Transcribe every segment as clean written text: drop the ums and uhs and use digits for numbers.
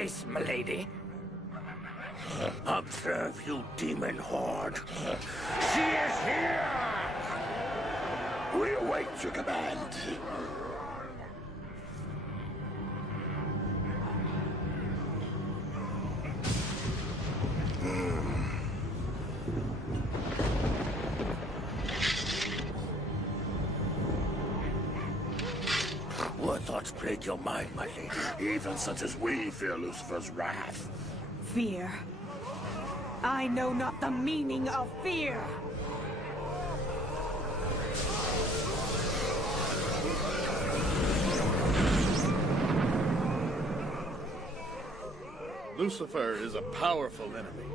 place, milady. Observe, you demon horde. She is here! We await your command. What thoughts plague your mind, my lady? Even such as we fear Lucifer's wrath. Fear. I know not the meaning of fear. Lucifer is a powerful enemy.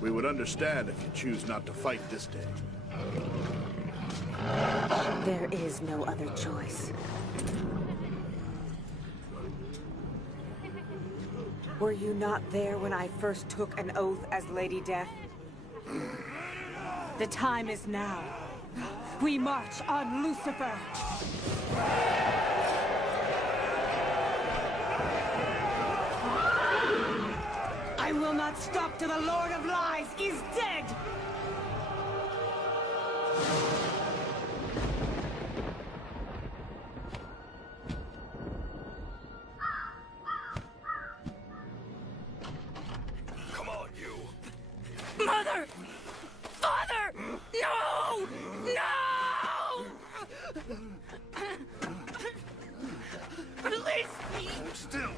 We would understand if you choose not to fight this day. There is no other choice. Were you not there when I first took an oath as Lady Death? The time is now. We march on Lucifer! I will not stop till the Lord of Lies is dead! Come on, you. Mother! Father! No! No! Release me! Still.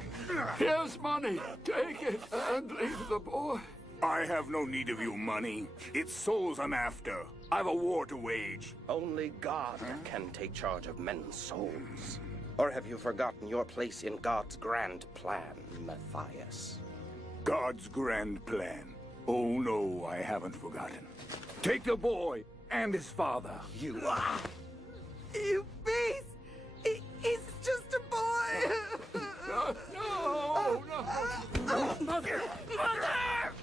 Here's money. Take it and leave the boy. I have no need of your money. It's souls I'm after. I've a war to wage. Only God can take charge of men's souls. Or have you forgotten your place in God's grand plan, Matthias? God's grand plan. Oh no, I haven't forgotten. Take the boy and his father. You... You beast! He's just a boy! No. Mother! Mother!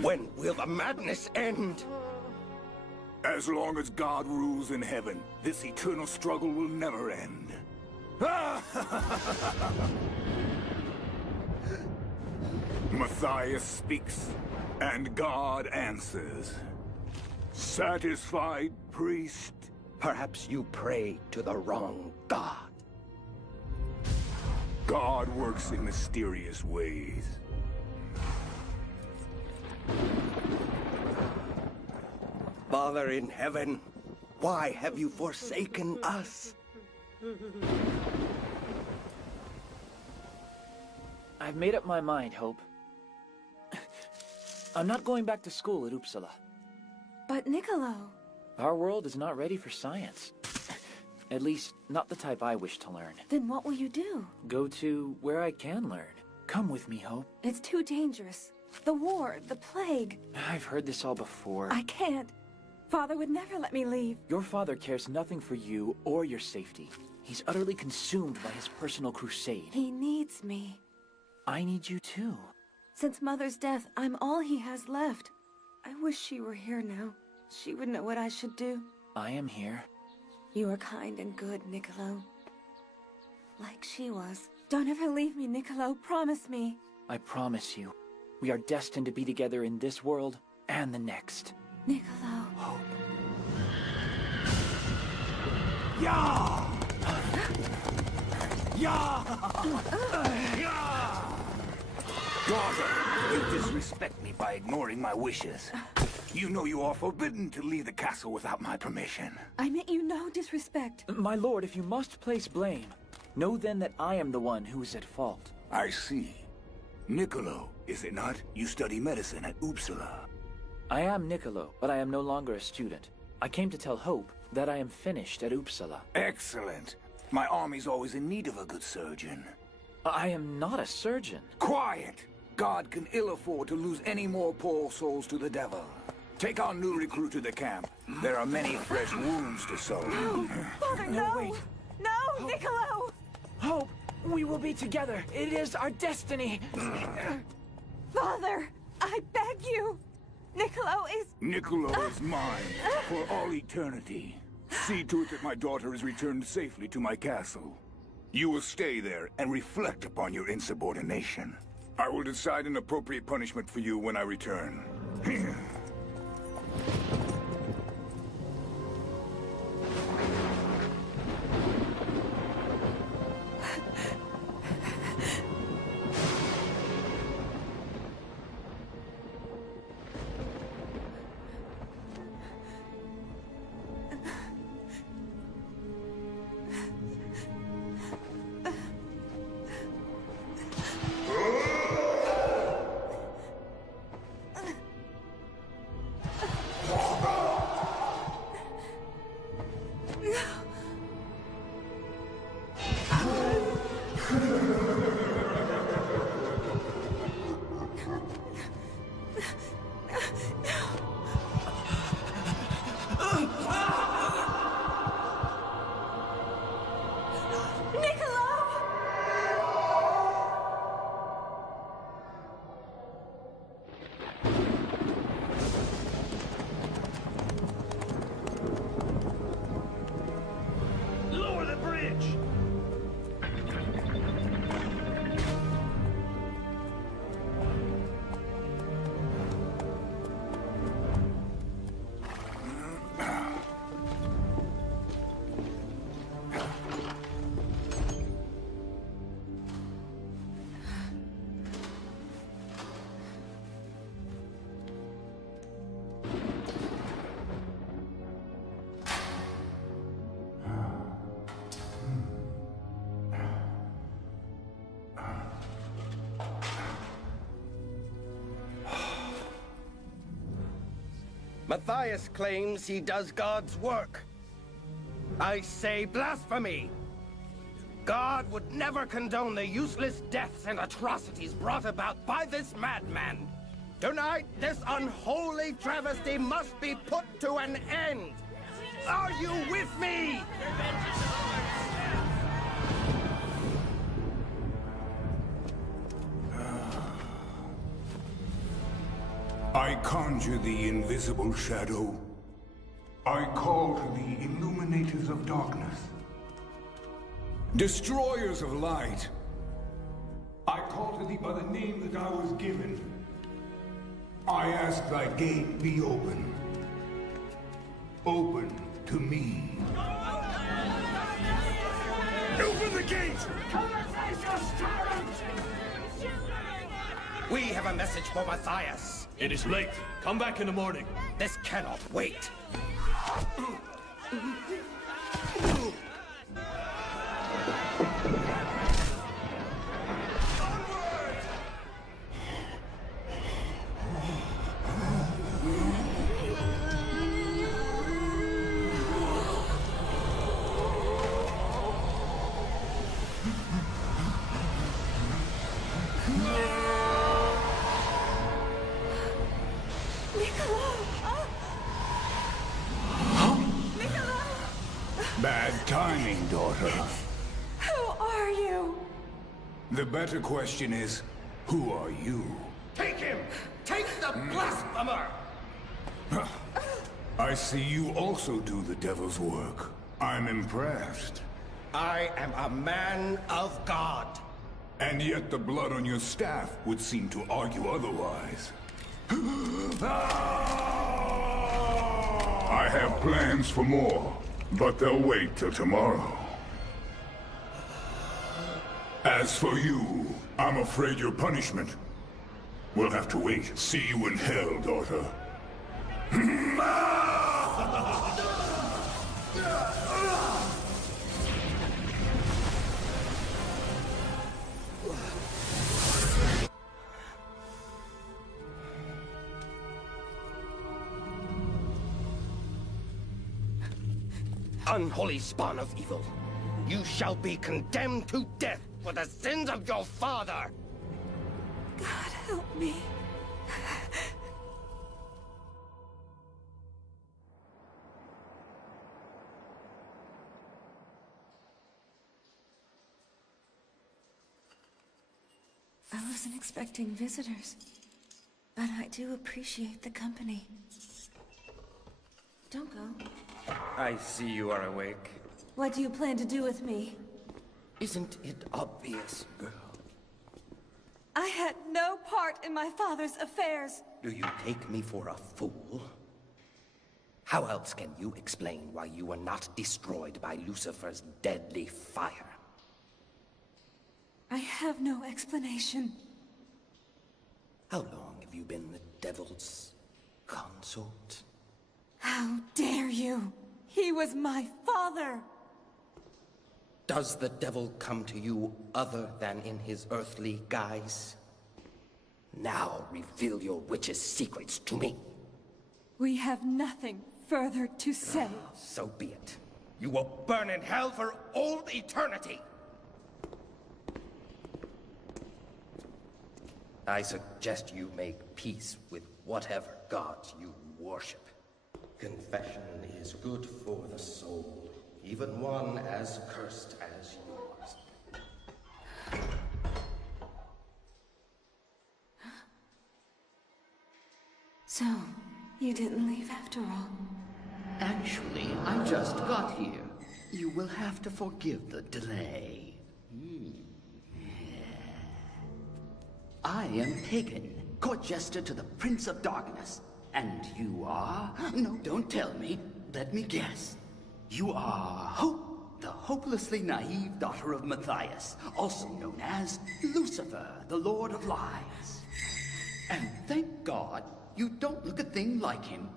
When will the madness end? As long as God rules in heaven, this eternal struggle will never end. Matthias speaks, and God answers. Satisfied, priest? Perhaps you pray to the wrong God. God works in mysterious ways. Father in heaven, why have you forsaken us? I've made up my mind, Hope. I'm not going back to school at Uppsala. But Niccolo... Our world is not ready for science. At least, not the type I wish to learn. Then what will you do? Go to where I can learn. Come with me, Hope. It's too dangerous. The war, the plague. I've heard this all before. I can't. Father would never let me leave. Your father cares nothing for you or your safety. He's utterly consumed by his personal crusade. He needs me. I need you too. Since Mother's death, I'm all he has left. I wish she were here now. She would know what I should do. I am here. You are kind and good, Niccolo. Like she was. Don't ever leave me, Niccolo. Promise me. I promise you. We are destined to be together in this world and the next. Niccolo. Hope. Yeah! Daughter, you disrespect me by ignoring my wishes. You know you are forbidden to leave the castle without my permission. I meant you no disrespect. My lord, if you must place blame, know then that I am the one who is at fault. I see. Niccolo, is it not? You study medicine at Uppsala. I am Niccolo, but I am no longer a student. I came to tell Hope that I am finished at Uppsala. Excellent. My army's always in need of a good surgeon. I am not a surgeon. Quiet! God can ill afford to lose any more poor souls to the devil. Take our new recruit to the camp. There are many fresh wounds to sew. No! Father, no! wait. No, Niccolo! Hope, we will be together. It is our destiny. Father, I beg you. Niccolo is... Niccolo is mine for all eternity. See to it that my daughter is returned safely to my castle. You will stay there and reflect upon your insubordination. I will decide an appropriate punishment for you when I return. Lower the bridge! Matthias claims he does God's work. I say blasphemy! God would never condone the useless deaths and atrocities brought about by this madman. Tonight, this unholy travesty must be put to an end. Are you with me? I conjure the invisible shadow. I call to the illuminators of darkness. Destroyers of light. I call to thee by the name that I was given. I ask thy gate be open. Open to me. Open the gate! We have a message for Matthias. It is late. Come back in the morning. This cannot wait. Bad timing, daughter. Who are you? The better question is, who are you? Take him! Take the blasphemer! I see you also do the devil's work. I'm impressed. I am a man of God. And yet the blood on your staff would seem to argue otherwise. I have plans for more, but they'll wait till tomorrow. As for you, I'm afraid your punishment will have to wait. See you in hell, daughter. Unholy spawn of evil, you shall be condemned to death for the sins of your father! God help me. I wasn't expecting visitors, but I do appreciate the company. Don't go. I see you are awake. What do you plan to do with me? Isn't it obvious, girl? I had no part in my father's affairs. Do you take me for a fool? How else can you explain why you were not destroyed by Lucifer's deadly fire? I have no explanation. How long have you been the devil's consort? How dare you? He was my father! Does the devil come to you other than in his earthly guise? Now reveal your witch's secrets to me. We have nothing further to say. So be it. You will burn in hell for all eternity! I suggest you make peace with whatever gods you worship. Confession is good for the soul, even one as cursed as yours. So, you didn't leave after all? Actually, I just got here. You will have to forgive the delay. I am Pagan, court jester to the Prince of Darkness. And you are? No, don't tell me. Let me guess. You are Hope, the hopelessly naive daughter of Matthias, also known as Lucifer, the Lord of Lies. And thank God, you don't look a thing like him.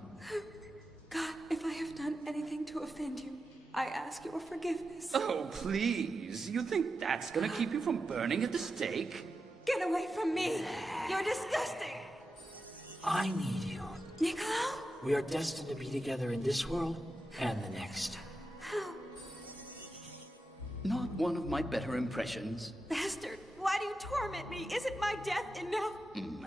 God, if I have done anything to offend you, I ask your forgiveness. Oh, please. You think that's gonna keep you from burning at the stake? Get away from me! You're disgusting! I need you. Niccolo? We are destined to be together in this world and the next. Not one of my better impressions. Bastard! Why do you torment me? Isn't my death enough?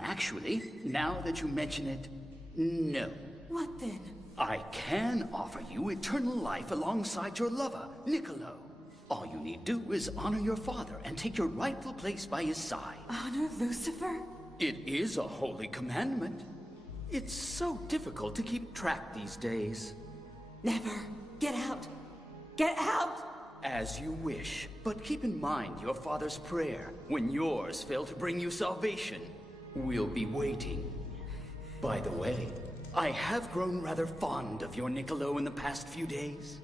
Actually, now that you mention it, no. What then? I can offer you eternal life alongside your lover, Niccolo. All you need do is honor your father and take your rightful place by his side. Honor Lucifer? It is a holy commandment. It's so difficult to keep track these days. Never. Get out. Get out! As you wish, but keep in mind your father's prayer. When yours fail to bring you salvation, we'll be waiting. By the way, I have grown rather fond of your Niccolo in the past few days.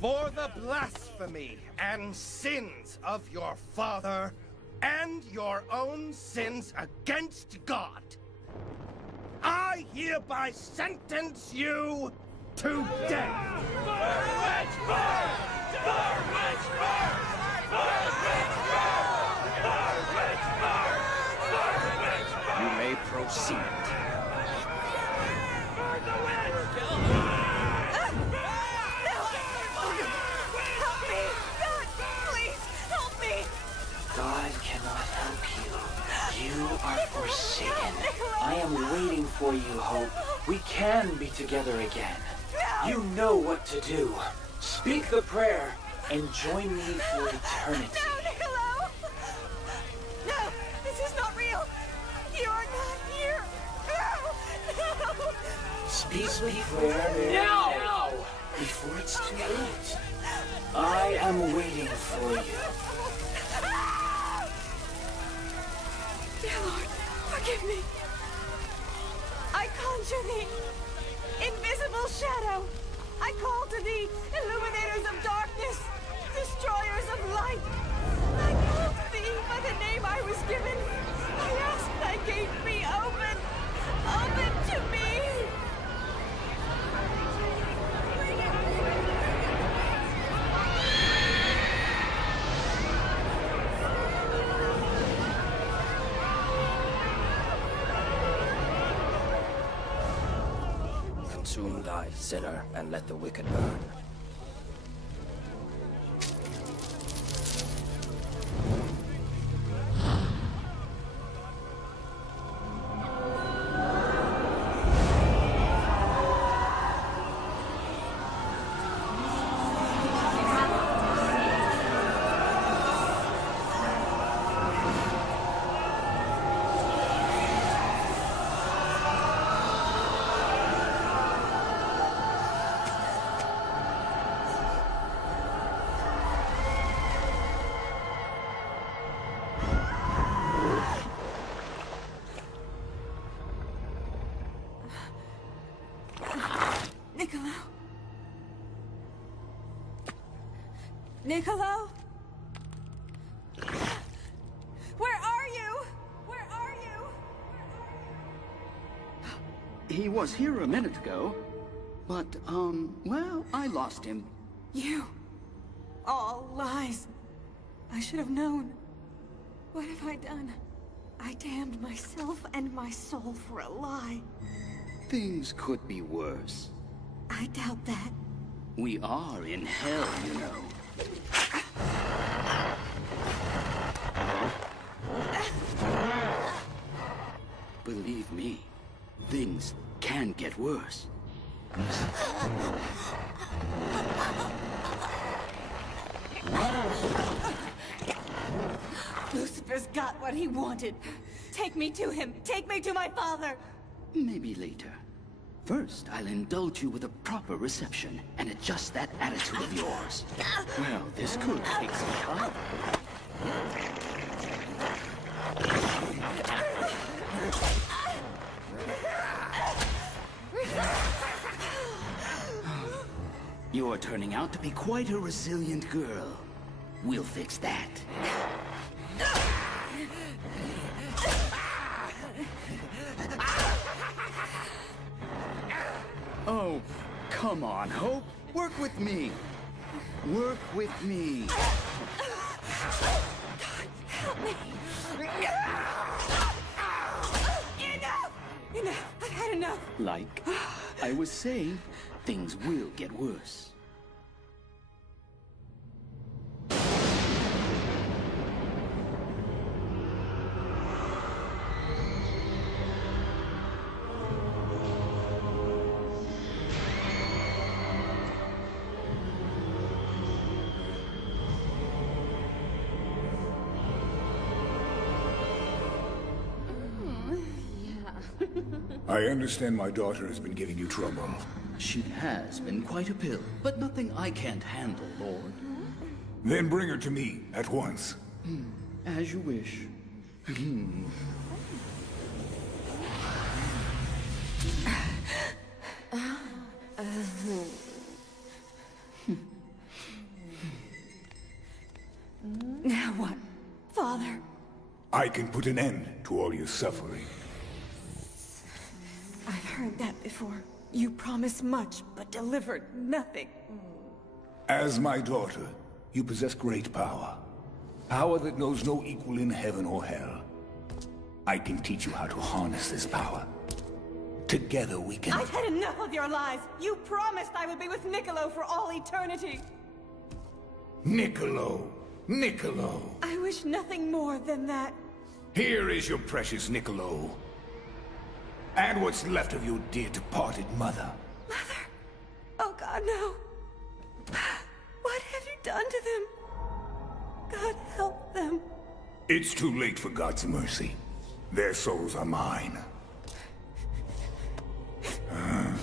For the blasphemy and sins of your father, and your own sins against God, I hereby sentence you to death! You may proceed. God cannot help you. You are forsaken. I am waiting for you, Hope. We can be together again. You know what to do. Speak the prayer and join me for eternity. No, Niccolo! No, this is not real. You are not here. No, no. Speak the prayer now, before it's too late. I am waiting for you. Dear Lord, forgive me. I conjure thee, invisible shadow. I call to thee, illuminators of darkness, destroyers of light. I call to thee by the name I was given. I ask thy gate be open. Open to me. Soon die, sinner, and let the wicked burn. Niccolo? Niccolo? Where are you? Where are you? He was here a minute ago, but, well, I lost him. You. All lies. I should have known. What have I done? I damned myself and my soul for a lie. Things could be worse. I doubt that. We are in hell, you know. Believe me, things can get worse. Lucifer's got what he wanted. Take me to him. Take me to my father. Maybe later. First, I'll indulge you with a proper reception and adjust that attitude of yours. Well, this could take some time. You're turning out to be quite a resilient girl. We'll fix that. Oh, come on, Hope. Work with me. Work with me. Help me. Enough! Enough! I've had enough. Like I was saying, things will get worse. I understand my daughter has been giving you trouble. She has been quite a pill, but nothing I can't handle, Lord. Then bring her to me at once. As you wish. Now what? Father? I can put an end to all your suffering. I've heard that before. You promised much, but delivered nothing. As my daughter, you possess great power. Power that knows no equal in heaven or hell. I can teach you how to harness this power. Together we can... I've had enough of your lies! You promised I would be with Niccolo for all eternity! Niccolo! Niccolo! I wish nothing more than that. Here is your precious Niccolo. And what's left of your dear departed mother. Mother! Oh God, no! What have you done to them? God help them. It's too late for God's mercy. Their souls are mine.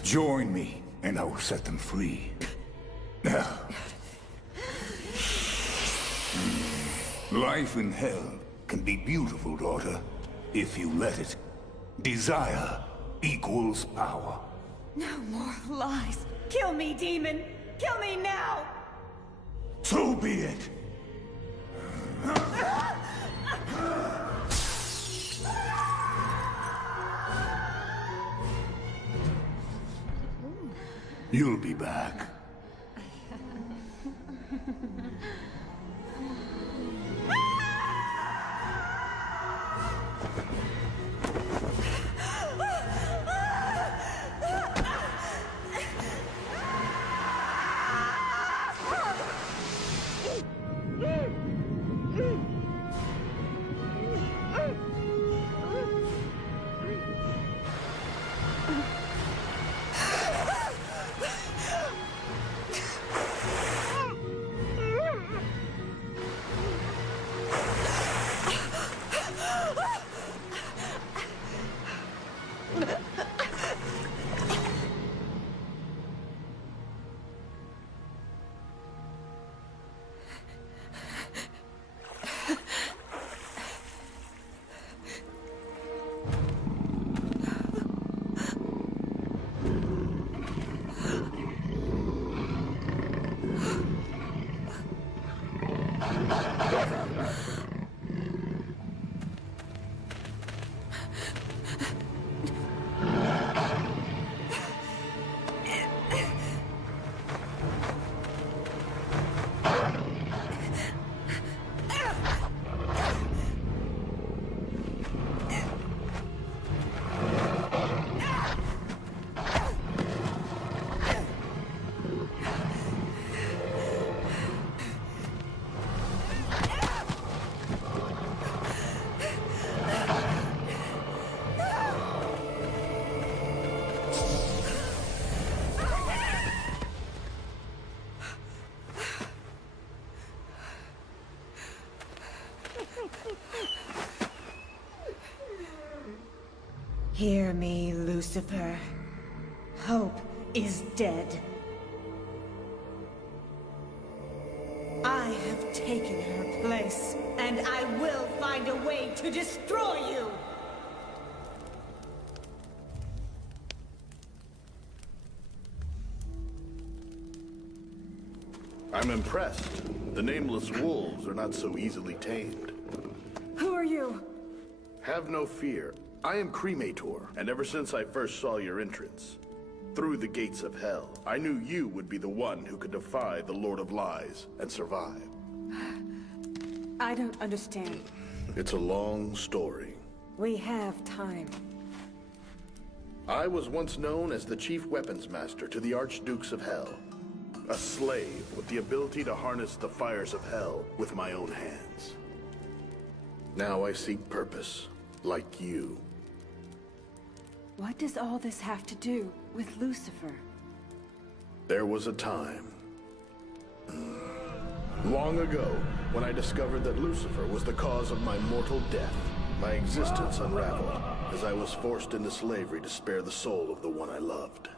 Join me, and I will set them free. Life in hell can be beautiful, daughter, if you let it. Desire equals power. No more lies. Kill me, demon! Kill me now! So be it. You'll be back. Hear me, Lucifer. Hope is dead. I have taken her place, and I will find a way to destroy you! I'm impressed. The nameless wolves are not so easily tamed. Who are you? Have no fear. I am Cremator, and ever since I first saw your entrance, through the gates of hell, I knew you would be the one who could defy the Lord of Lies and survive. I don't understand. It's a long story. We have time. I was once known as the Chief Weapons Master to the Archdukes of Hell. A slave with the ability to harness the fires of hell with my own hands. Now I seek purpose, like you. What does all this have to do with Lucifer? There was a time, long ago, when I discovered that Lucifer was the cause of my mortal death. My existence unraveled, as I was forced into slavery to spare the soul of the one I loved.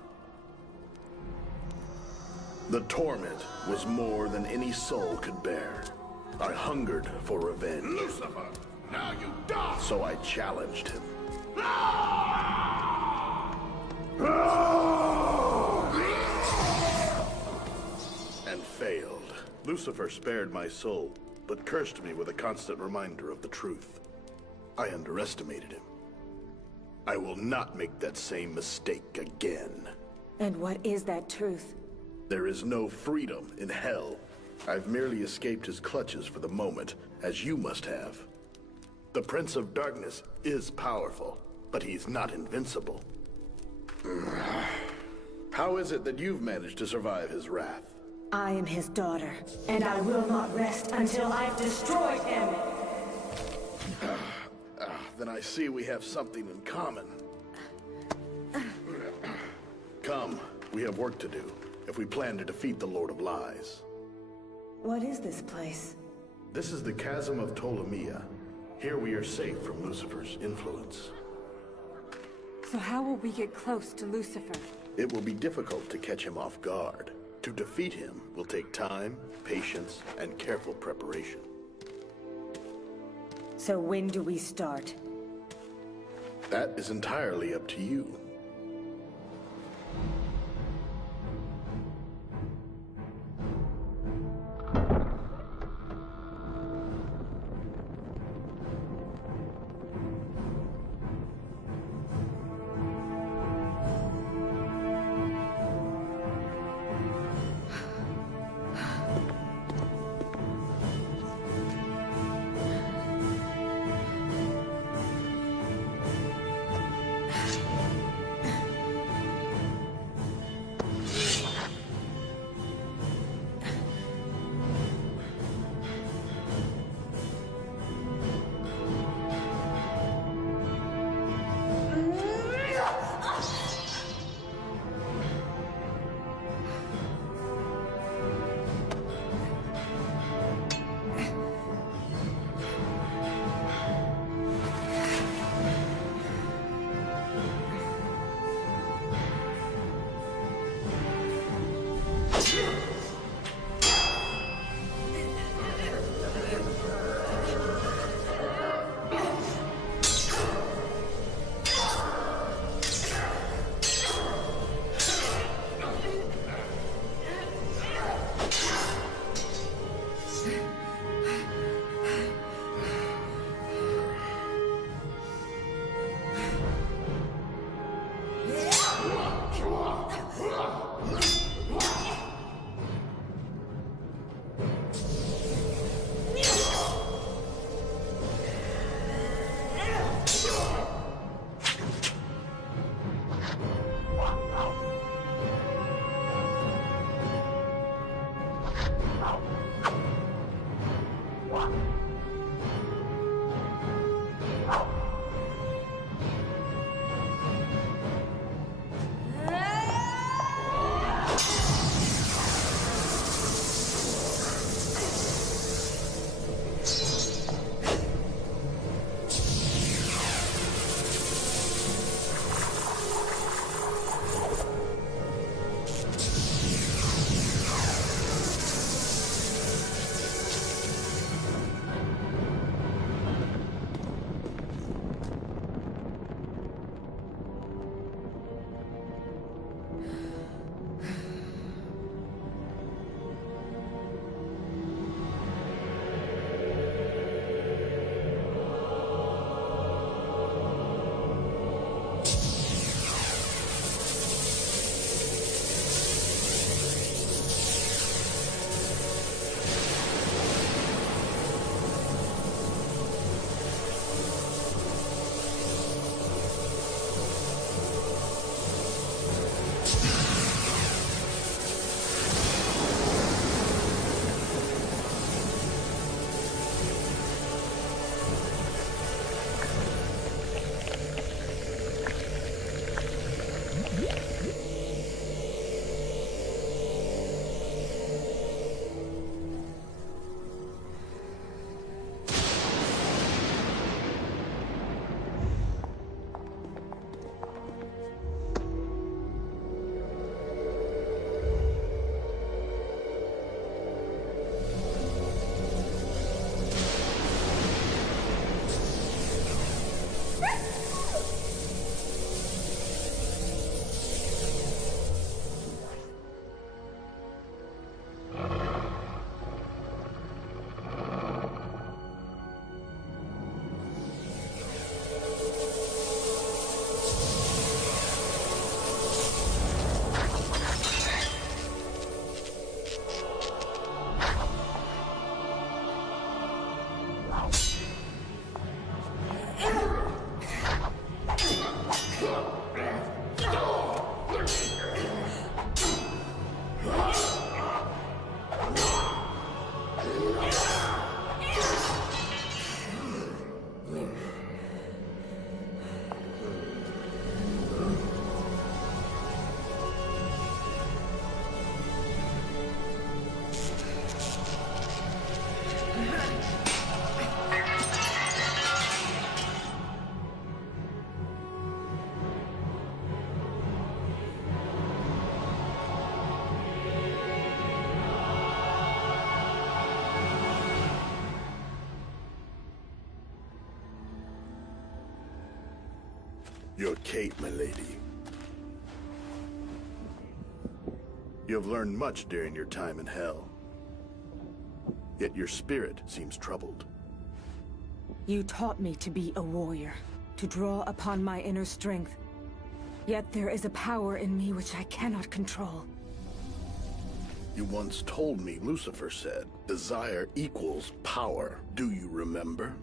The torment was more than any soul could bear. I hungered for revenge. Lucifer, now you die! So I challenged him. And failed. Lucifer spared my soul, but cursed me with a constant reminder of the truth. I underestimated him. I will not make that same mistake again. And what is that truth? There is no freedom in hell. I've merely escaped his clutches for the moment, as you must have. The Prince of Darkness is powerful, but he's not invincible. How is it that you've managed to survive his wrath? I am his daughter, and I will not rest until I've destroyed him! Then I see we have something in common. Come, we have work to do, if we plan to defeat the Lord of Lies. What is this place? This is the Chasm of Ptolemaea. Here we are safe from Lucifer's influence. So how will we get close to Lucifer? It will be difficult to catch him off guard. To defeat him will take time, patience, and careful preparation. So when do we start? That is entirely up to you. Your Kate, my lady. You have learned much during your time in Hell. Yet your spirit seems troubled. You taught me to be a warrior, to draw upon my inner strength. Yet there is a power in me which I cannot control. You once told me Lucifer said, desire equals power. Do you remember?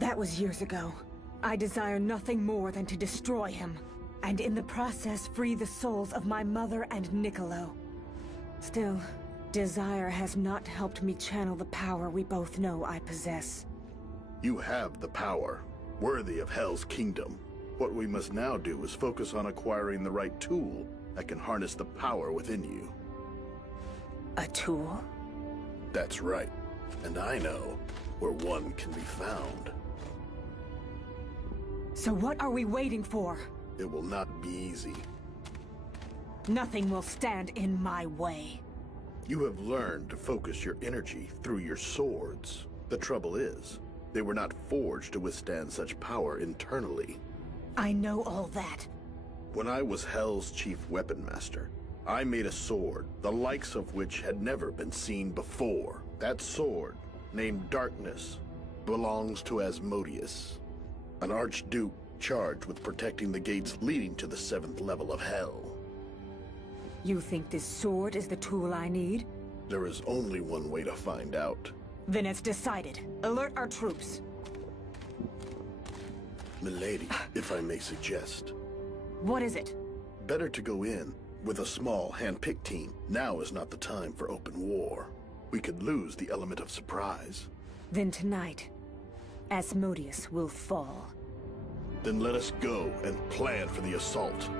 That was years ago. I desire nothing more than to destroy him, and in the process free the souls of my mother and Niccolo. Still, desire has not helped me channel the power we both know I possess. You have the power, worthy of Hell's kingdom. What we must now do is focus on acquiring the right tool that can harness the power within you. A tool? That's right. And I know where one can be found. So what are we waiting for? It will not be easy. Nothing will stand in my way. You have learned to focus your energy through your swords. The trouble is, they were not forged to withstand such power internally. I know all that. When I was Hell's chief weapon master, I made a sword, the likes of which had never been seen before. That sword, named Darkness, belongs to Asmodeus, an archduke charged with protecting the gates leading to the 7th level of Hell. You think this sword is the tool I need? There is only one way to find out. Then it's decided. Alert our troops. Milady, if I may suggest, What is it? better to go in with a small hand-picked team. Now is not the time for open war. We could lose the element of surprise. Then tonight, Asmodeus will fall. Then let us go and plan for the assault.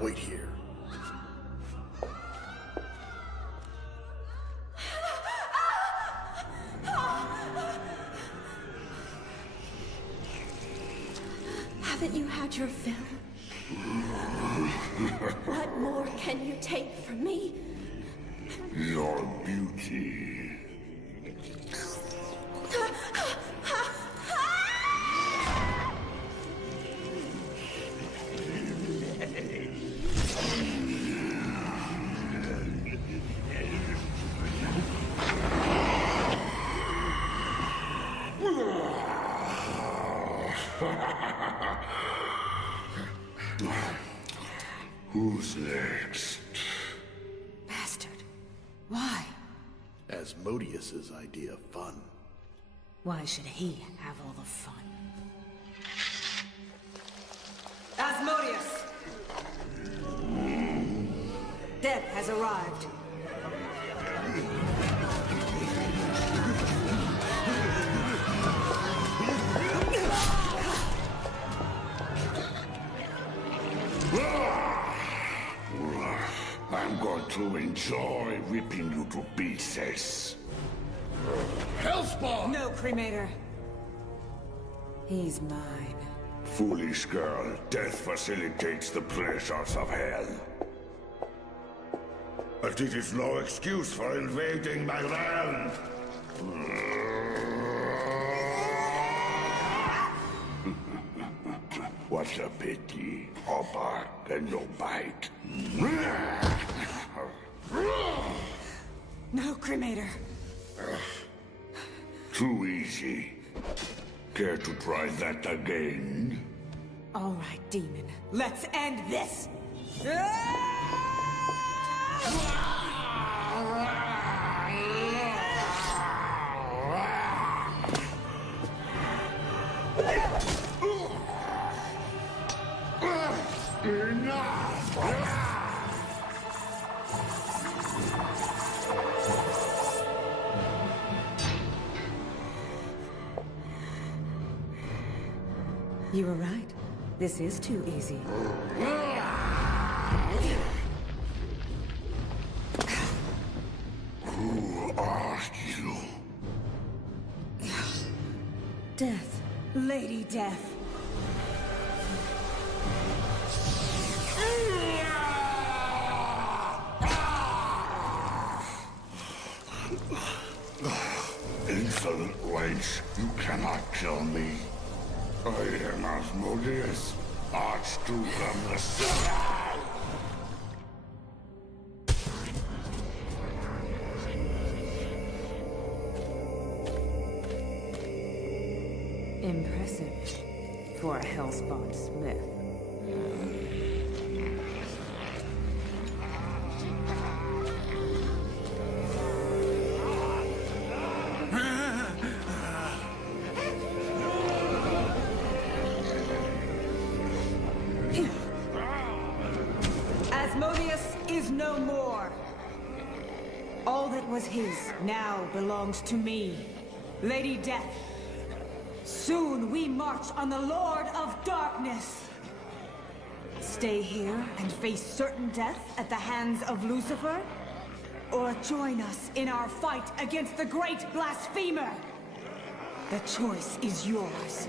Wait here. Haven't you had your fill? What more can you take from me? Your beauty. Who's next? Bastard. Why? Asmodeus's idea of fun. Why should he have all the fun? Asmodeus! Death has arrived. I'm going to enjoy ripping you to pieces. Hellspawn! No, Cremator. He's mine. Foolish girl, death facilitates the pleasures of hell. But it is no excuse for invading my realm. What a pity. All bark and no bite. No, Cremator. Too easy. Care to try that again? All right, demon. Let's end this. You were right. This is too easy. Who are you? Death. Lady Death. Insolent wench, you cannot kill me. I am Asmodeus, Archduke of the Sun. Impressive for a Hellspawn Smith. Asmodeus is no more. All that was his now belongs to me, Lady Death. Soon we march on the Lord of Darkness. Stay here and face certain death at the hands of Lucifer? Or join us in our fight against the great blasphemer? The choice is yours.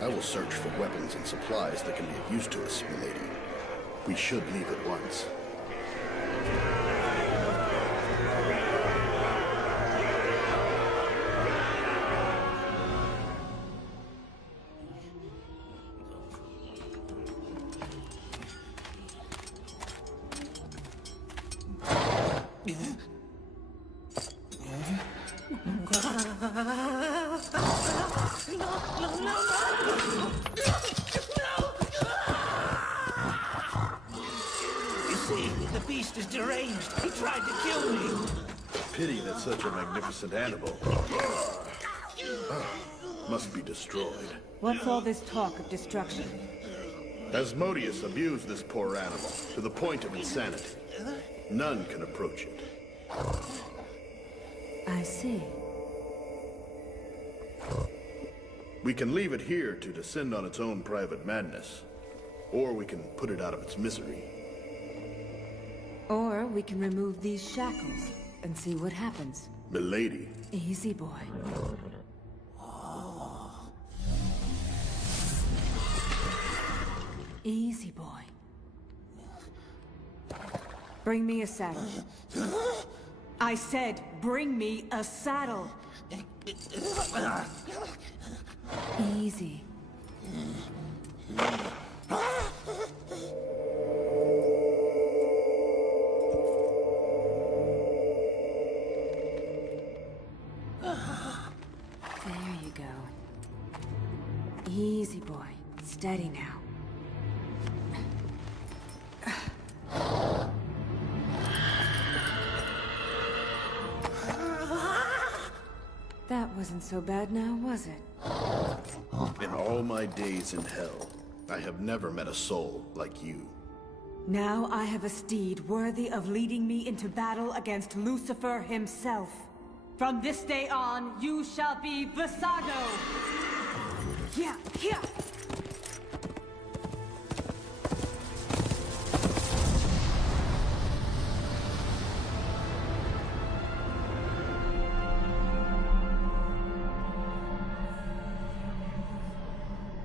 I will search for weapons and supplies that can be of use to us, milady. We should leave at once. The beast is deranged. He tried to kill me. Pity that such a magnificent animal must be destroyed. What's all this talk of destruction? Asmodeus abused this poor animal to the point of insanity. None can approach it. I see. We can leave it here to descend on its own private madness, or we can put it out of its misery. Or we can remove these shackles and see what happens. Milady. Easy, boy. Easy, boy. Bring me a saddle. I said, bring me a saddle. Easy. There you go. Easy, boy. Steady now. That wasn't so bad now, was it? In all my days in hell, I have never met a soul like you. Now I have a steed worthy of leading me into battle against Lucifer himself. From this day on, you shall be Visago! Yeah, yeah!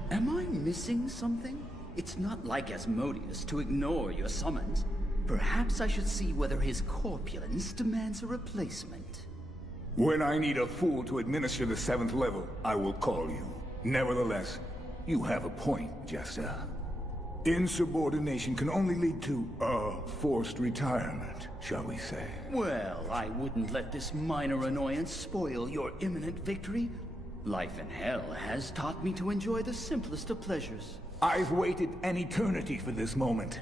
Am I missing something? It's not like Asmodeus to ignore your summons. Perhaps I should see whether his corpulence demands a replacement. When I need a fool to administer the 7th level, I will call you. Nevertheless, you have a point, Jester. Insubordination can only lead to, forced retirement, shall we say. Well, I wouldn't let this minor annoyance spoil your imminent victory. Life in hell has taught me to enjoy the simplest of pleasures. I've waited an eternity for this moment.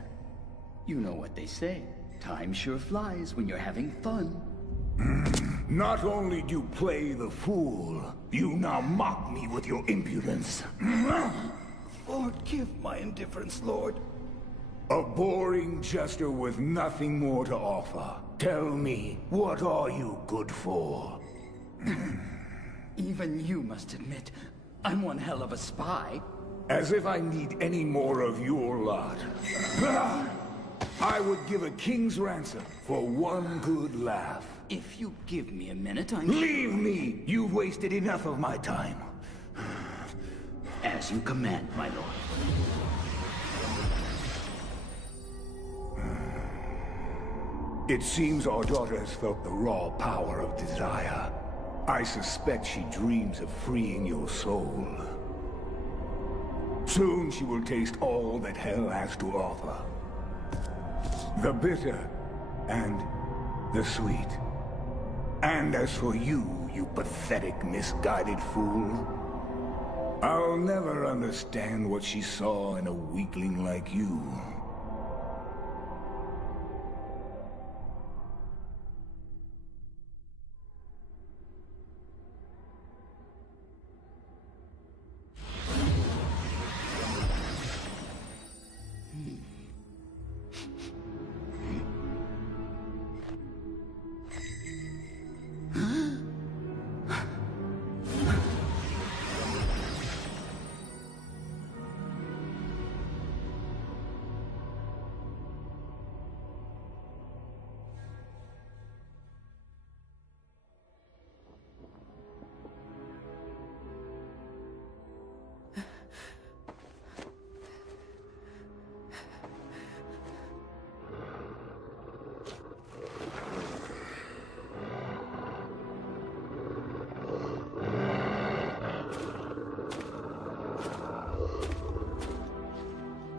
You know what they say. Time sure flies when you're having fun. Not only do you play the fool, you now mock me with your impudence. Forgive my indifference, Lord. A boring jester with nothing more to offer. Tell me, what are you good for? Even you must admit, I'm one hell of a spy. As if I need any more of your lot. I would give a king's ransom for one good laugh. If you give me a minute, Leave me! You've wasted enough of my time. As you command, my lord. It seems our daughter has felt the raw power of desire. I suspect she dreams of freeing your soul. Soon she will taste all that hell has to offer. The bitter and the sweet. And as for you, you pathetic, misguided fool, I'll never understand what she saw in a weakling like you.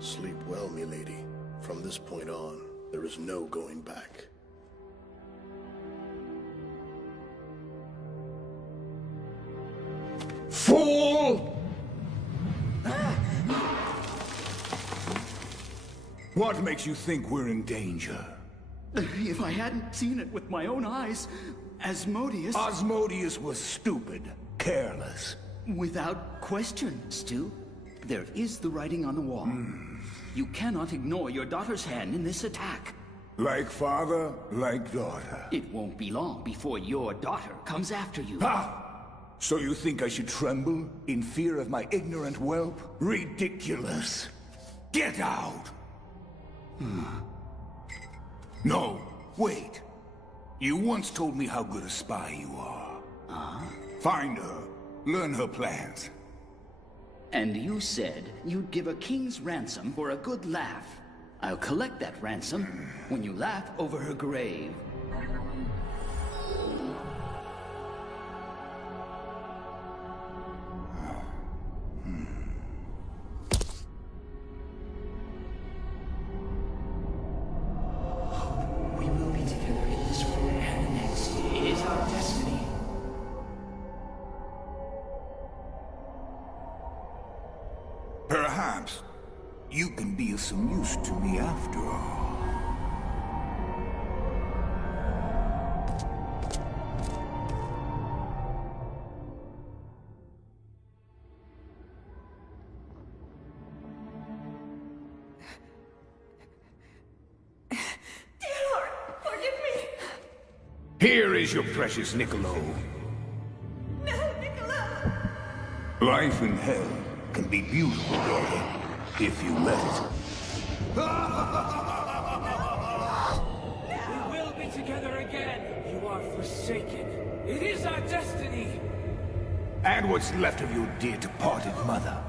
Sleep well, milady. From this point on, there is no going back. Fool! What makes you think we're in danger? If I hadn't seen it with my own eyes, Asmodeus... Asmodeus was stupid, careless. Without question, Stu. There is the writing on the wall. You cannot ignore your daughter's hand in this attack. Like father, like daughter. It won't be long before your daughter comes after you. Ha! So you think I should tremble in fear of my ignorant whelp? Ridiculous. Get out! No, wait. You once told me how good a spy you are. Find her. Learn her plans. And you said you'd give a king's ransom for a good laugh. I'll collect that ransom when you laugh over her grave. We will be together in this world and the next. It is our destiny. Perhaps you can be of some use to me after all. Dear Lord, forgive me. Here is your precious Niccolo. No, Niccolo. Life in hell can be beautiful, daughter, if you let it. We will be together again. You are forsaken. It is our destiny. And what's left of your dear departed mother.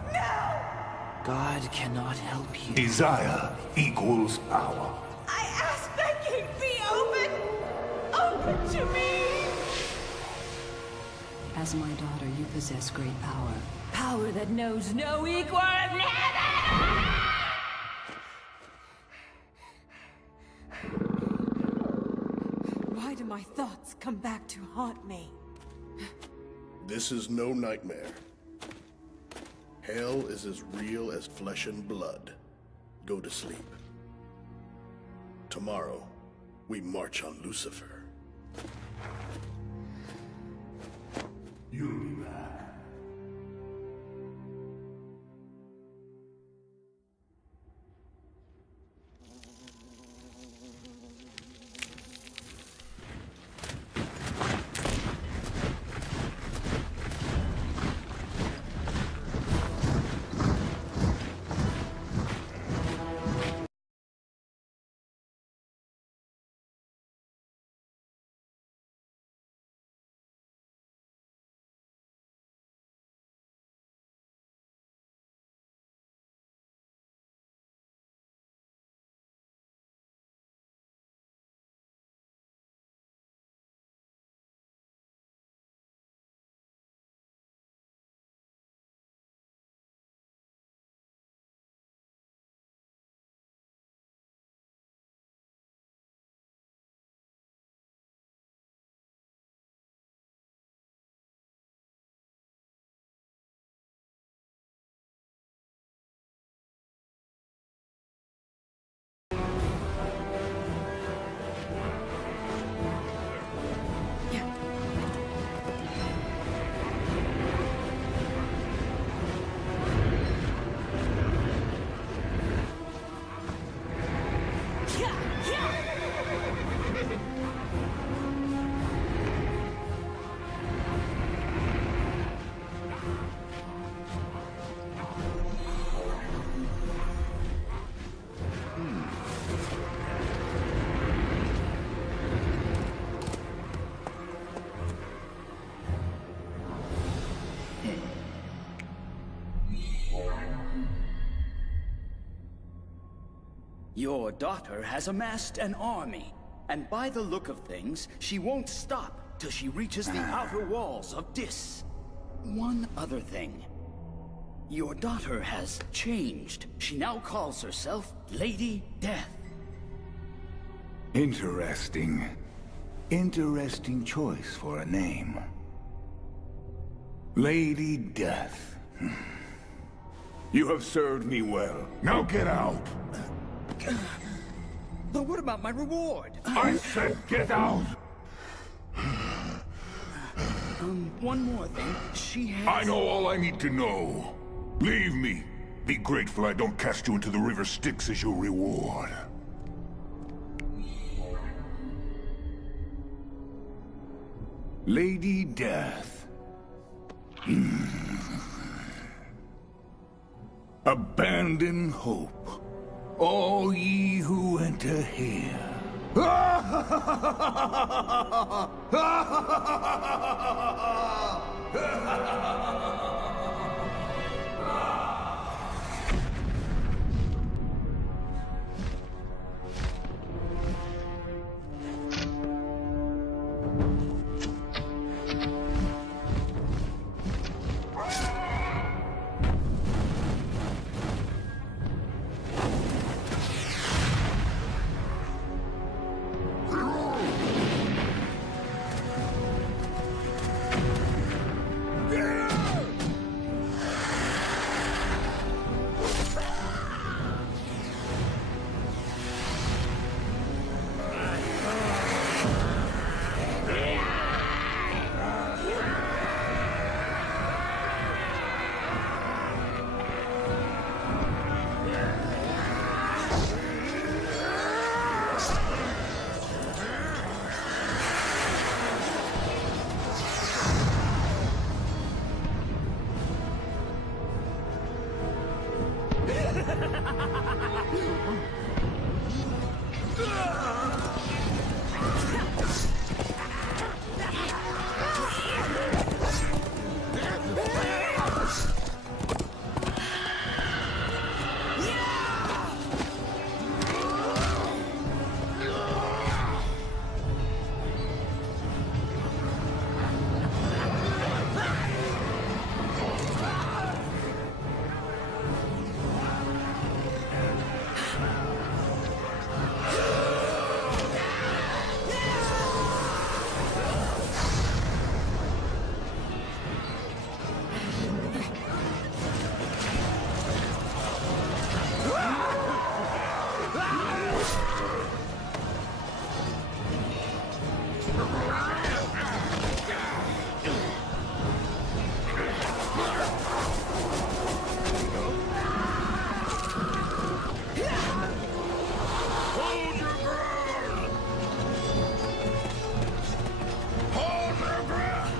God cannot help you. Desire equals power. I ask that gate be open. Open to me. As my daughter, you possess great power. Power that knows no equal in heaven! Why do my thoughts come back to haunt me? This is no nightmare. Hell is as real as flesh and blood. Go to sleep. Tomorrow, we march on Lucifer. You'll be back. Your daughter has amassed an army, and by the look of things, she won't stop till she reaches the outer walls of Dis. One other thing. Your daughter has changed. She now calls herself Lady Death. Interesting. Interesting choice for a name. Lady Death. You have served me well. Now get out! But what about my reward? I said get out! One more thing. She has... I know all I need to know. Leave me. Be grateful I don't cast you into the river Styx as your reward. Lady Death. Abandon hope. All ye who enter here. Hold your ground! Hold your ground!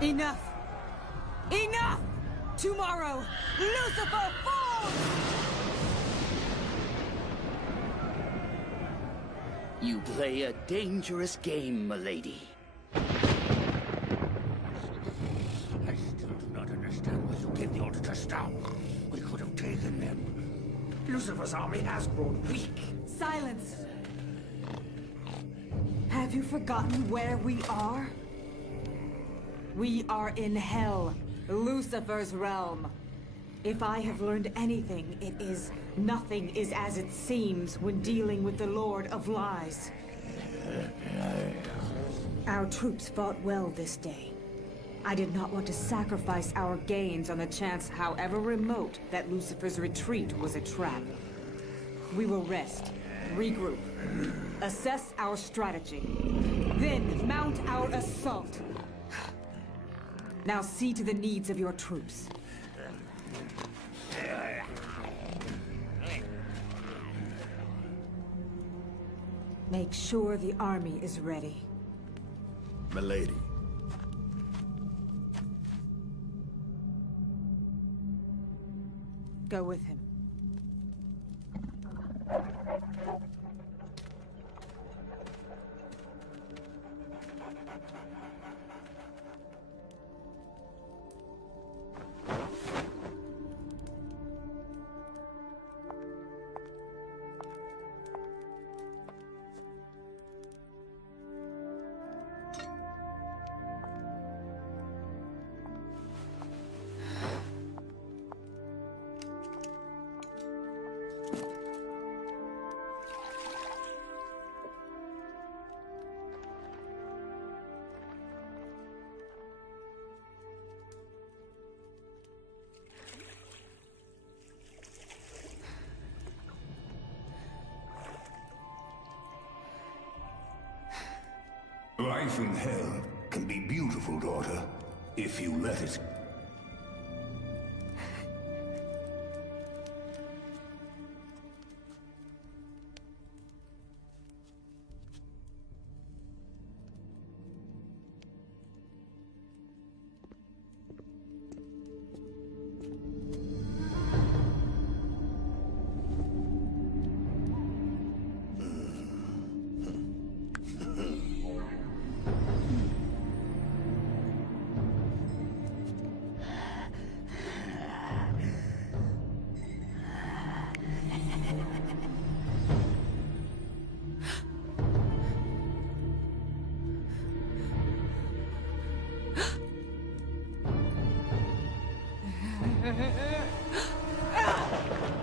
Enough! Enough! Tomorrow, Lucifer falls! You play a dangerous game, milady. I still do not understand why you gave the order to stop. We could have taken them. Lucifer's army has grown weak. Silence! Have you forgotten where we are? We are in hell, Lucifer's realm. If I have learned anything, it is nothing is as it seems when dealing with the Lord of Lies. Our troops fought well this day. I did not want to sacrifice our gains on the chance, however remote, that Lucifer's retreat was a trap. We will rest, regroup, assess our strategy, then mount our assault. Now see to the needs of your troops. Make sure the army is ready. Milady. Go with him. Life in hell can be beautiful, daughter, if you let it.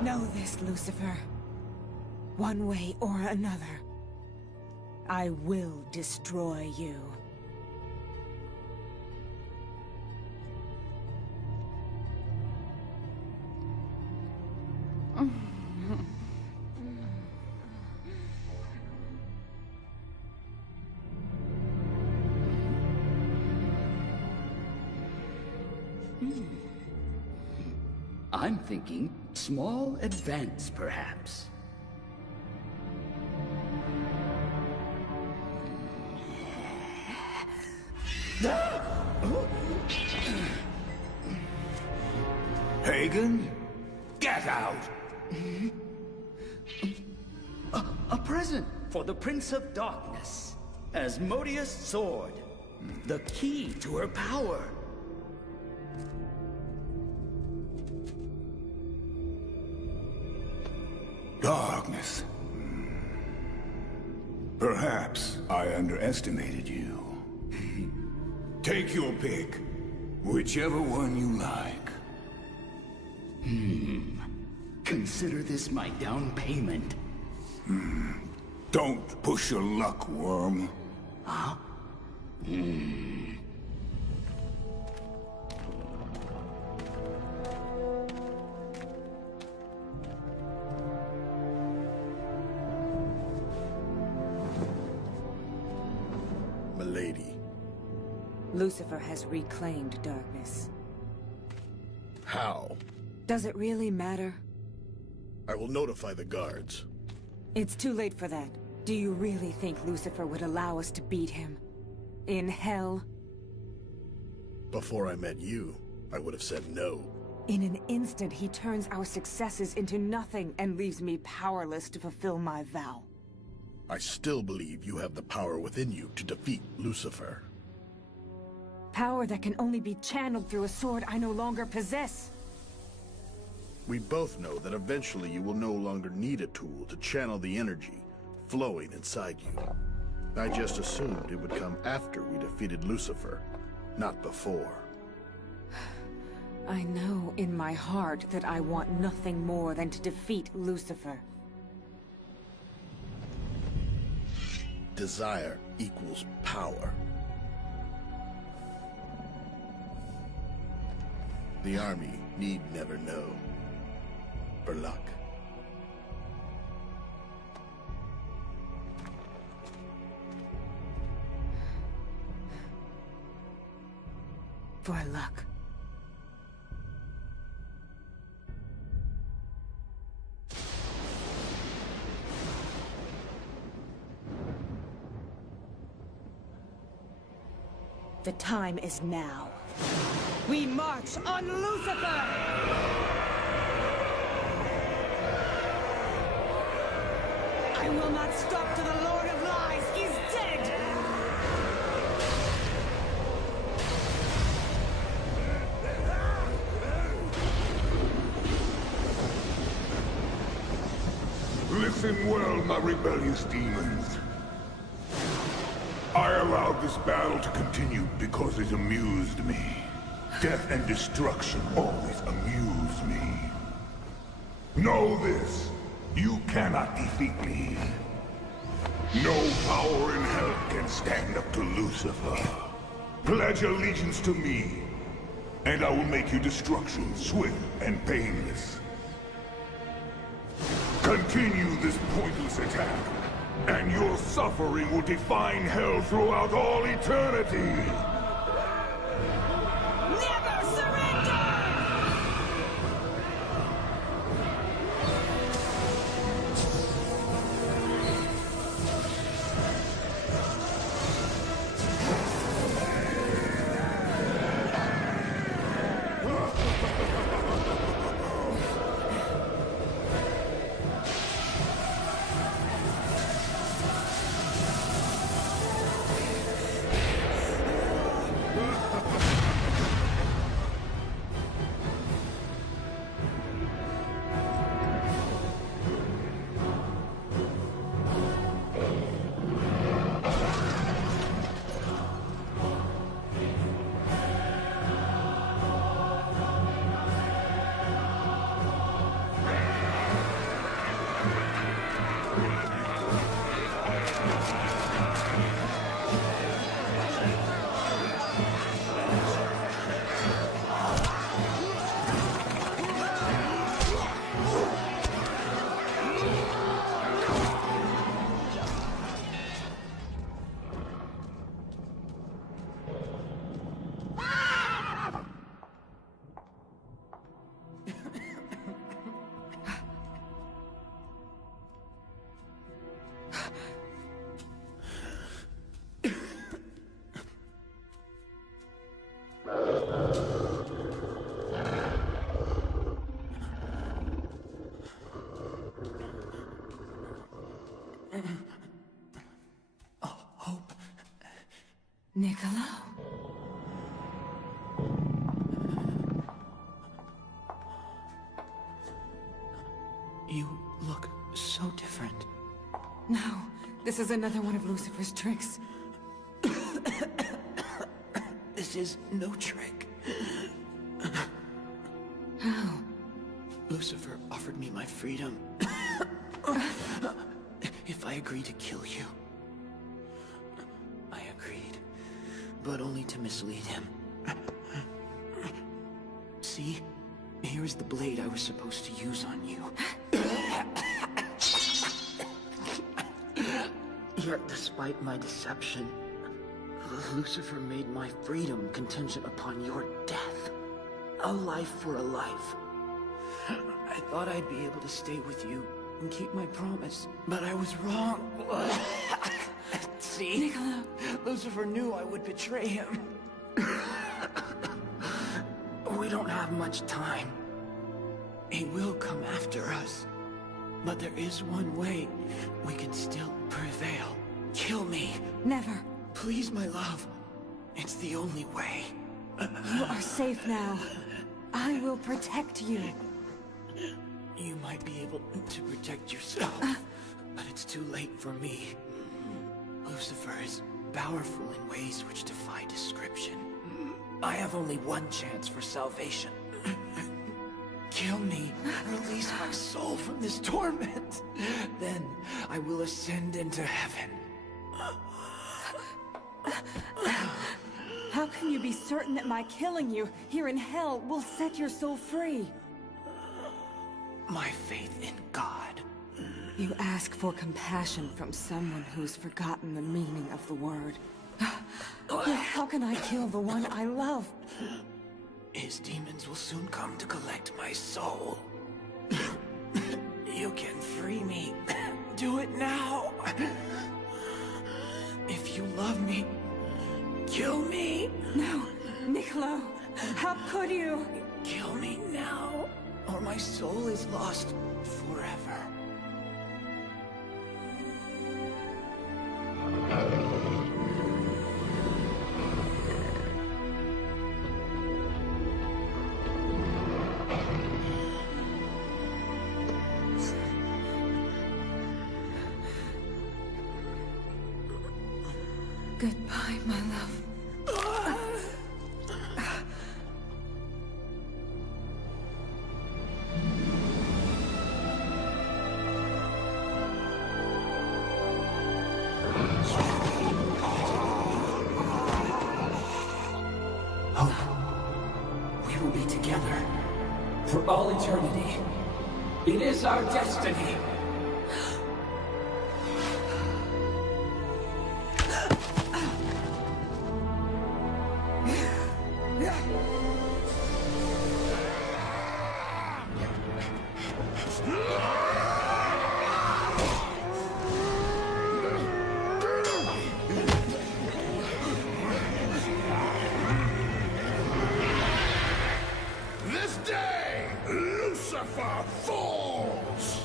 Know this, Lucifer. One way or another, I will destroy you. I'm thinking small advance, perhaps. Hagen, get out! A present for the Prince of Darkness. Asmodeus' sword. The key to her power. Darkness. Perhaps I underestimated you. Take your pick. Whichever one you like. Consider this my down payment. Don't push your luck, worm. Huh? Milady. Lucifer has reclaimed darkness. How? Does it really matter? I will notify the guards. It's too late for that. Do you really think Lucifer would allow us to beat him? In hell? Before I met you, I would have said no. In an instant, he turns our successes into nothing and leaves me powerless to fulfill my vow. I still believe you have the power within you to defeat Lucifer. Power that can only be channeled through a sword I no longer possess. We both know that eventually you will no longer need a tool to channel the energy flowing inside you. I just assumed it would come after we defeated Lucifer, not before. I know in my heart that I want nothing more than to defeat Lucifer. Desire equals power. The army need never know. For luck. For luck. The time is now. We march on Lucifer! I will not stop till the Lord of Lies is dead! Listen well, my rebellious demons. I allowed this battle to continue because it amused me. Death and destruction always amuse me. Know this. You cannot defeat me. No power in hell can stand up to Lucifer. Pledge allegiance to me, and I will make your destruction swift and painless. Continue this pointless attack, and your suffering will define hell throughout all eternity! Never surrender! Niccolo? You look so different. No, this is another one of Lucifer's tricks. This is no trick. How? Lucifer offered me my freedom if I agreed to kill you. I agreed, but only to mislead him. See? Here's the blade I was supposed to use on you. Yet, despite my deception, Lucifer made my freedom contingent upon your death. A life for a life. I thought I'd be able to stay with you and keep my promise, but I was wrong. See? Niccolo. Lucifer knew I would betray him. We don't have much time. He will come after us. But there is one way we can still prevail. Kill me. Never. Please, my love. It's the only way. You are safe now. I will protect you. You might be able to protect yourself, but it's too late for me. Lucifer is powerful in ways which defy description. I have only one chance for salvation. Kill me. Release my soul from this torment. Then I will ascend into heaven. How can you be certain that my killing you here in hell will set your soul free? My faith in God. You ask for compassion from someone who's forgotten the meaning of the word. Yet how can I kill the one I love? His demons will soon come to collect my soul. You can free me. Do it now. If you love me, kill me. No, Niccolo. How could you? Kill me now, or my soul is lost forever. Goodbye, my love. Hope. We will be together. For all eternity. It is our destiny. This day, Lucifer falls!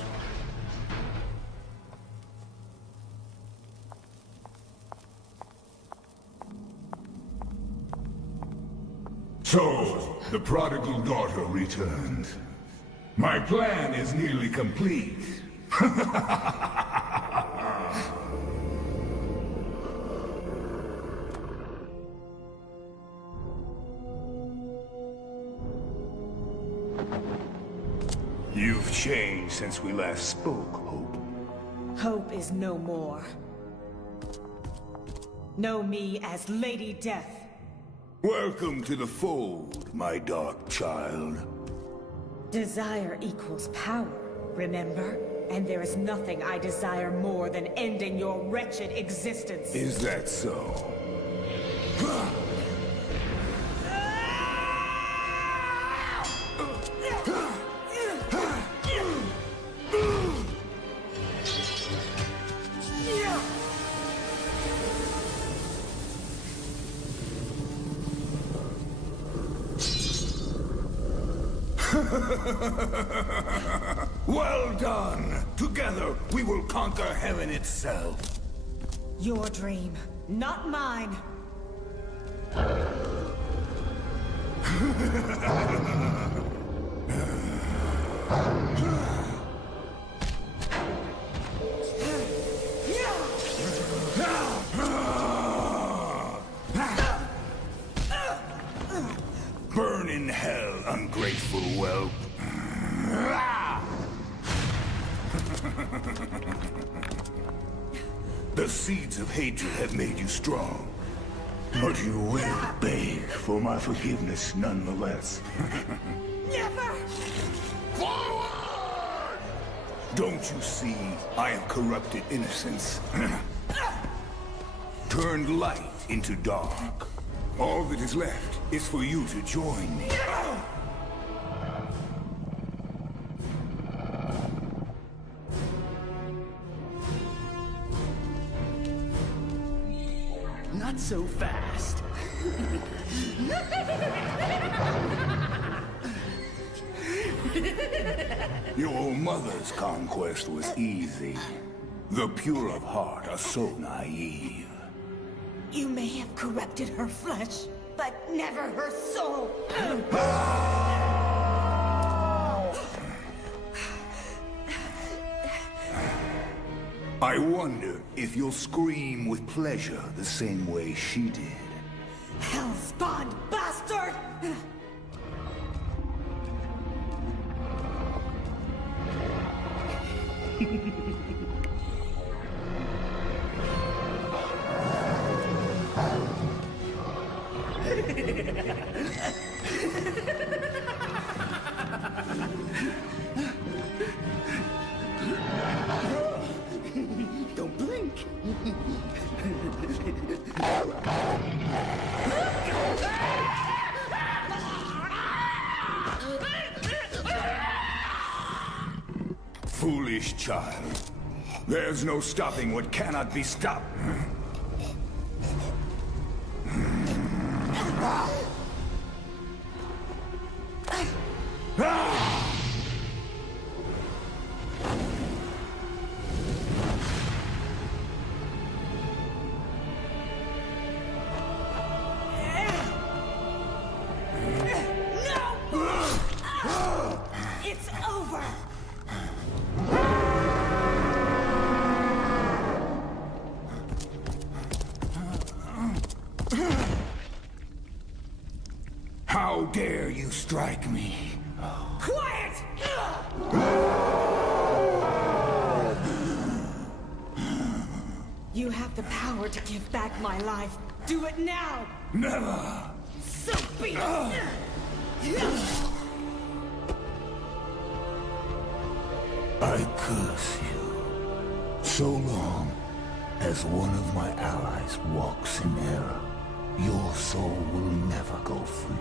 So, the prodigal daughter returned. My plan is nearly complete. You've changed since we last spoke, Hope. Hope is no more. Know me as Lady Death. Welcome to the fold, my dark child. Desire equals power, remember? And there is nothing I desire more than ending your wretched existence. Is that so? Well done! Together, we will conquer heaven itself. Your dream, not mine. Burn in hell, ungrateful whelp. The seeds of hatred have made you strong. But you will beg for my forgiveness nonetheless. Never! Forward! Don't you see, I have corrupted innocence. Turned light into dark. All that is left is for you to join me. Not so fast. Your mother's conquest was easy. The pure of heart are so naive. You may have corrupted her flesh, but never her soul. I wonder if you'll scream with pleasure the same way she did. Hell-spawned bastard! Don't blink. Foolish child. There's no stopping what cannot be stopped. It's over! How dare you strike me? Quiet! You have the power to give back my life. Do it now! Never! So be it! I curse you. So long as one of my allies walks in error, your soul will never go free.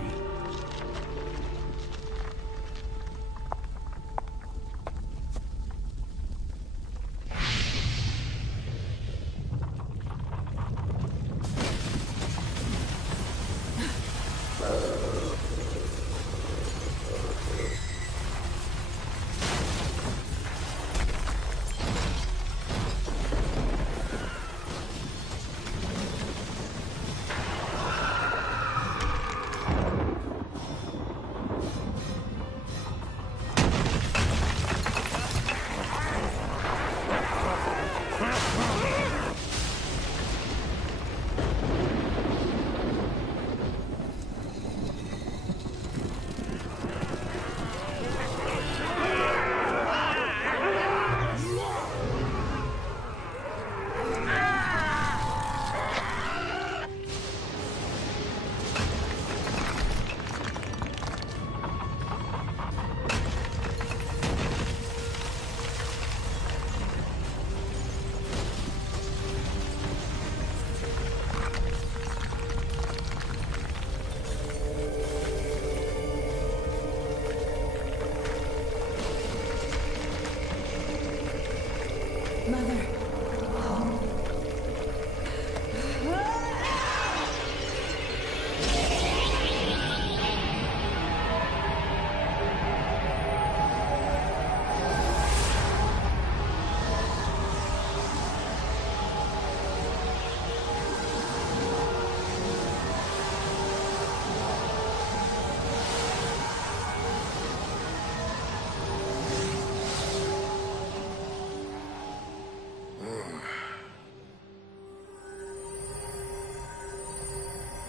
Mother.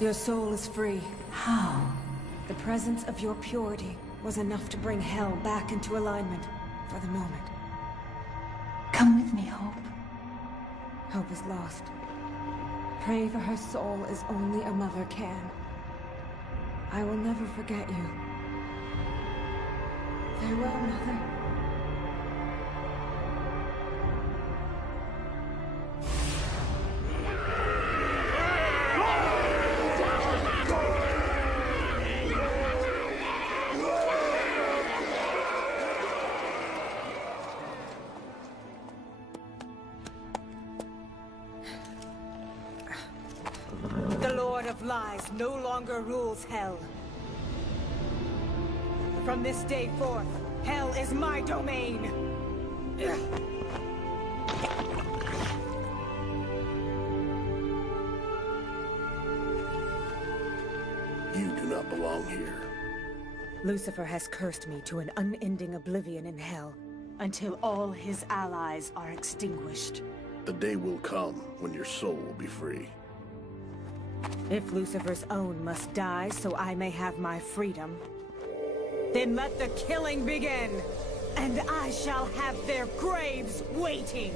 Your soul is free. How? The presence of your purity was enough to bring Hell back into alignment for the moment. Come with me, Hope. Hope is lost. Pray for her soul as only a mother can. I will never forget you. Farewell, Mother. The Lord of Lies no longer rules Hell. From this day forth, Hell is my domain! You do not belong here. Lucifer has cursed me to an unending oblivion in Hell, until all his allies are extinguished. The day will come when your soul will be free. If Lucifer's own must die so I may have my freedom, then let the killing begin, and I shall have their graves waiting!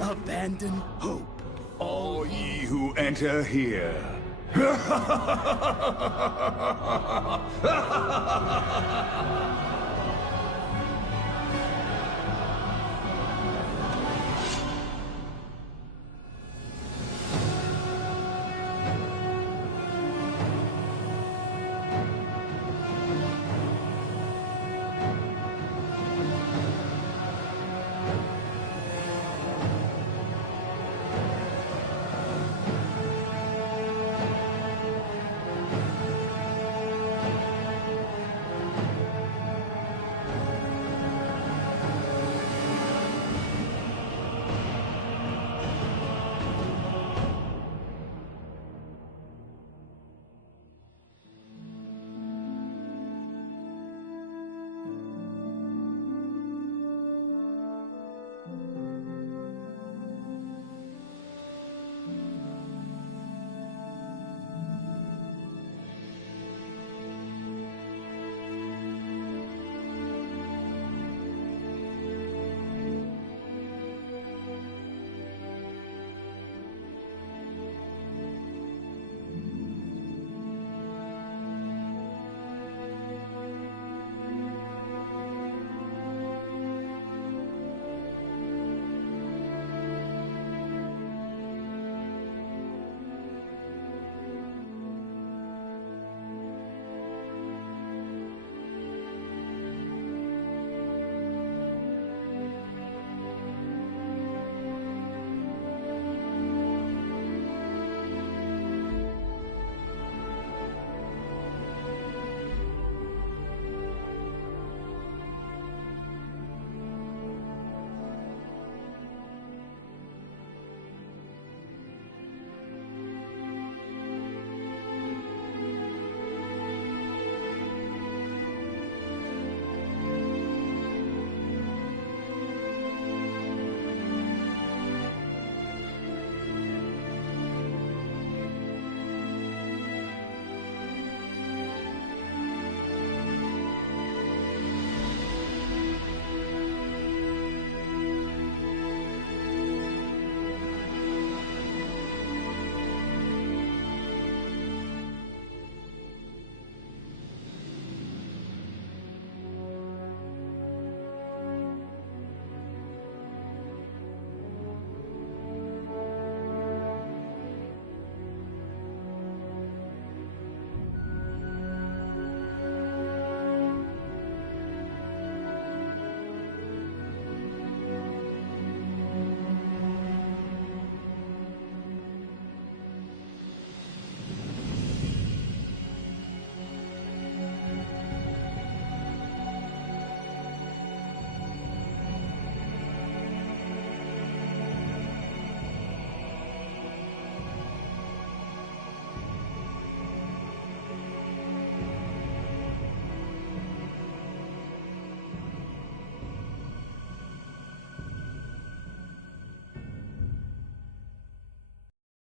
Abandon hope. All ye who enter here.